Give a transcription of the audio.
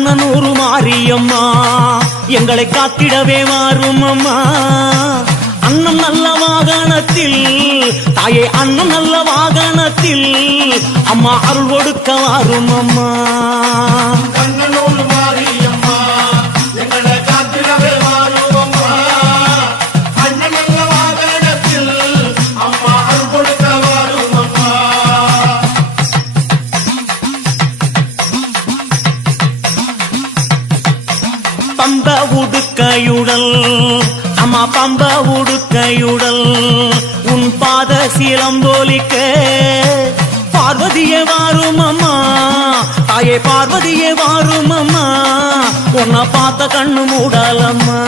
கண்ணனூரு மாரியம்மா எங்களை காத்திடவே மாறும் அம்மா. அண்ணன் நல்ல வாகனத்தில் தாயே அண்ணன் நல்ல வாகனத்தில் அம்மா அருள் கொடுக்க வாரும் அம்மா. கண்ணனூரு மாரியம்மா எங்களை காத்திடவே மாறும் அம்மா. அண்ணன் நல்ல வாகனத்தில் அம்மா அருள் கொடுக்க வாரும் அம்மா. பம்ப உடுக்கையுடல் அம்மா பம்ப உடுக்கையுடல் உன் பாத சிலம்போலிக்க பார்வதியே வாரும் அம்மா. தாயே பார்வதியே வாரும் அம்மா. உன்னை பார்த்த கண்ணு மூடலம்மா.